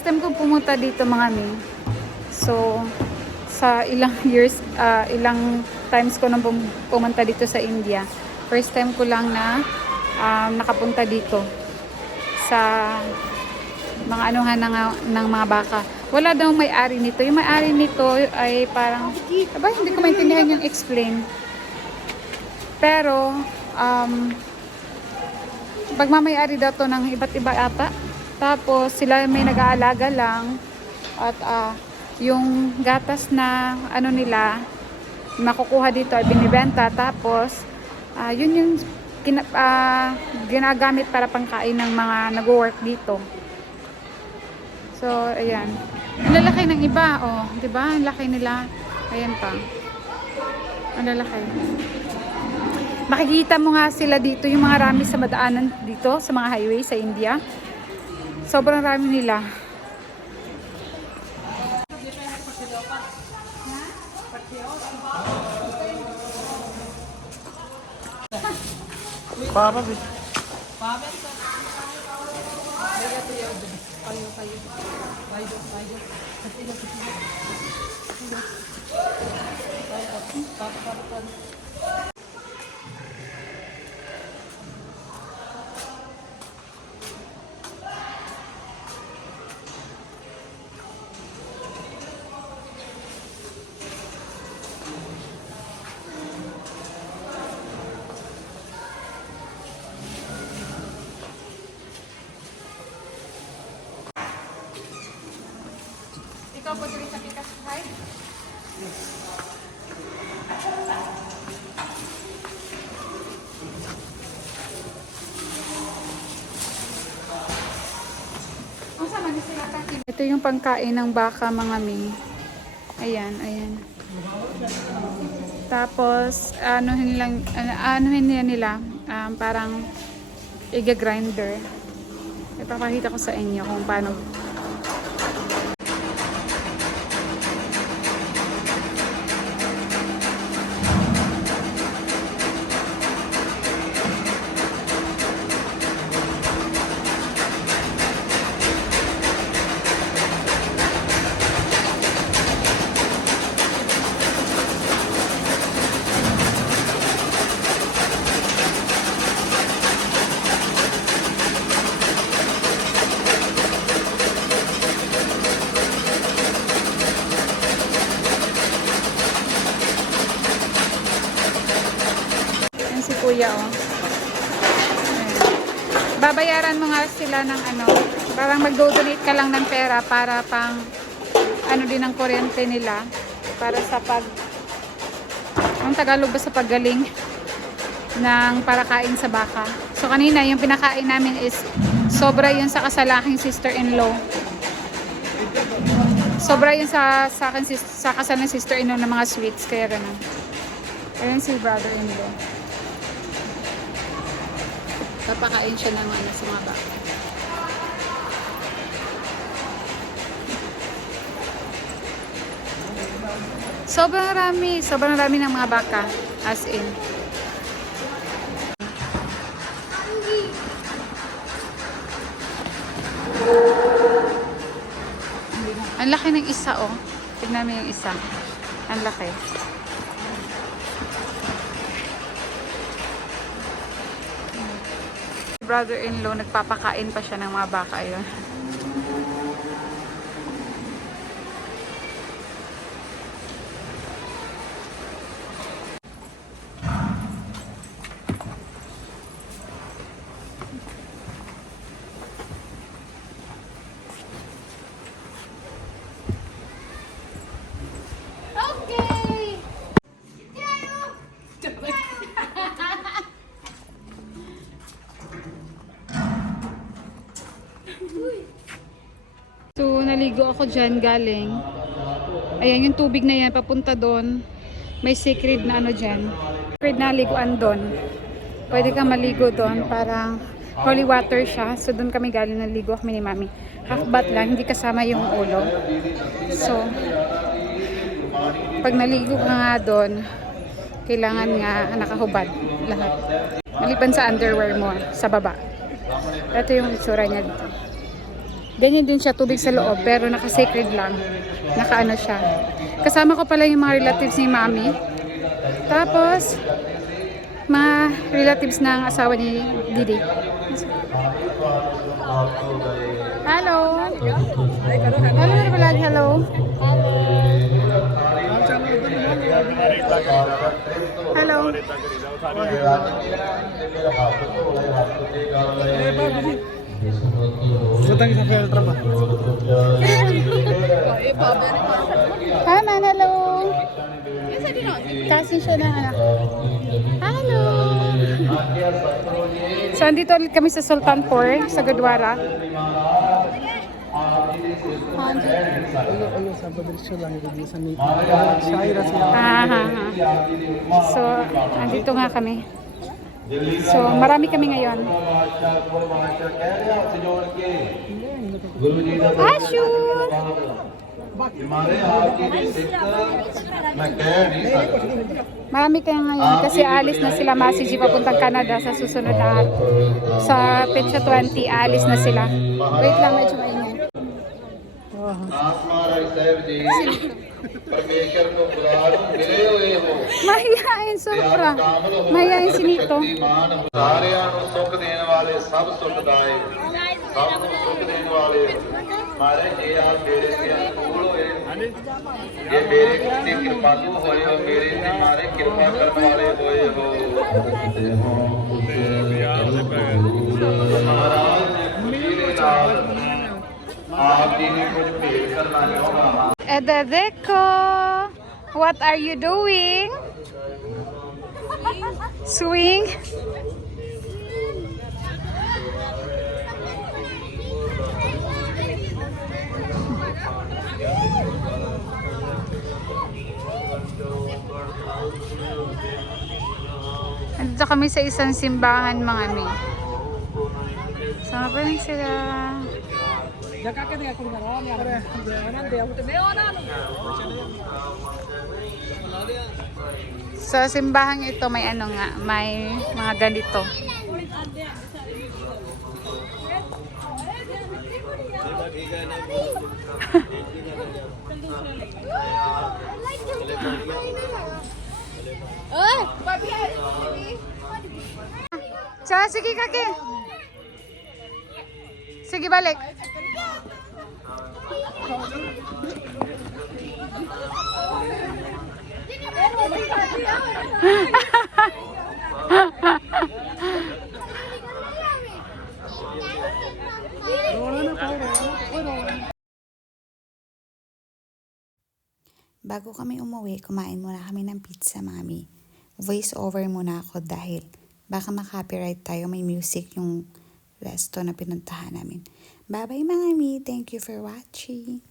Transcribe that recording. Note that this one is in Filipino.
First time ko pumunta dito mga mi. So, sa ilang years, ilang times ko nang pumunta dito sa India. First time ko lang na nakapunta dito sa mga anuhan ng mga baka. Wala daw may-ari nito. Yung may-ari nito ay parang, hindi ko maintindihan yung explain. Pero, pagmamayari daw to ng iba't iba ata. Tapos, sila may nag-aalaga lang. At, yung gatas na, nila, makukuha dito ay binibenta. Tapos, yun yung ginagamit para pangkain ng mga nag-work dito. So, ayan. Ang lalaki ng iba, oh. Diba? Ang laki nila. Ayan pa. Ang lalaki. Makikita mo nga sila dito, yung mga rami sa madaanan dito, sa mga highway sa India. Sobrang rami nila. Para Ikaw po dito sa pikas side? Ito yung pangkain ng baka mga mi. Ayan, ayan. Tapos, anuhin nila, parang iga-grinder. Ipapakita ko sa inyo kung paano. Si kuya, oh. Ayan. Babayaran mo nga sila ng parang mag-donate ka lang ng pera para pang din ng kuryente nila para sa ang Tagalog ba sa paggaling ng parakain sa baka. So kanina yung pinakain namin is sobra yun sa kasalaking sister-in-law. Sobra yun sa kasal ng sister-in-law ng mga sweets, kaya ganun. Ayun si brother-in-law. Papakain siya ng sa mga baka. Sobrang rami ng mga baka, as in. Ang laki ng isa, oh. Tignan mo yung isa. Ang laki. Brother-in-law, nagpapakain pa siya ng mga baka yun. So, naligo ako dyan galing. Ayan, yung tubig na yan, papunta doon. May sacred na dyan. Sacred na liguan doon. Pwede kang maligo doon, parang holy water siya. So, doon kami galing, naligo kami ni Mami. Half bath lang, hindi kasama yung ulo. So, pag naligo ka nga doon, kailangan nga nakahubad lahat. Maliban sa underwear mo, sa baba. Ito yung itsura niya dito. Ganyan din siya, tubig sa loob, pero naka-sacred lang. Naka-ano siya. Kasama ko pala yung mga relatives ni Mami. Tapos, mga relatives ng asawa ni Didi. Hello! Hello, vlog. Hello! Hello! Hi, man. Hello! Kasi siya na anak. Hello! So, andito ulit kami sa Sultanpur, sa Gurdwara. So, andito nga kami. So, marami kami ngayon. Ashu! Marami kayo ngayon kasi alis na sila Masiji papuntang Canada sa susunod na araw. Sa Petsa 20, alis na sila. Wait lang, medyo maingay. Mahihain, sobra. Mahihain si Nito. ਸਾਰਿਆਂ ਨੂੰ ਸੁੱਖ ਦੇਣ ਵਾਲੇ ਸਭ ਸੁਖਦਾਇਕ ਸਭ ਨੂੰ ਸੁੱਖ ਦੇਣ ਵਾਲੇ ਮਾਰੇ ਜੇ ਆ ਮੇਰੇ ਤੇ ਅਨੁਕੂਲ ਹੋਏ ਜੇ ਮੇਰੇ ਤੇ ਕਿਰਪਾਲੂ ਹੋਏ ਹੋ ਮੇਰੇ ਤੇ ਮਾਰੇ ਕਿਰਪਾ ਕਰਨ ਵਾਲੇ ਹੋਏ ਹੋ ਤੇ ਹੋ ਮਹਾਰਾਜ ਨੇ ਖੁਸ਼ੀ ਦੇ ਨਾਲ ਆਪ ਜੀ ਨੇ ਕੁਝ ਭੇਟ ਕਰਨਾ ਚਾਹੁੰਦਾ Edadeko, what are you doing? Swing? Andito kami sa isang simbahan, mga mi. Sama pa rin sila. Sa simbahan ito may ano nga, may mga ganito. Sa sige kaki. Sige balik. Bago kami umuwi, kumain muna kami ng pizza, mami. Voice over muna ako dahil baka makopyright tayo, may music yung resto na pinuntahan namin. Bye-bye, mga mi. Thank you for watching.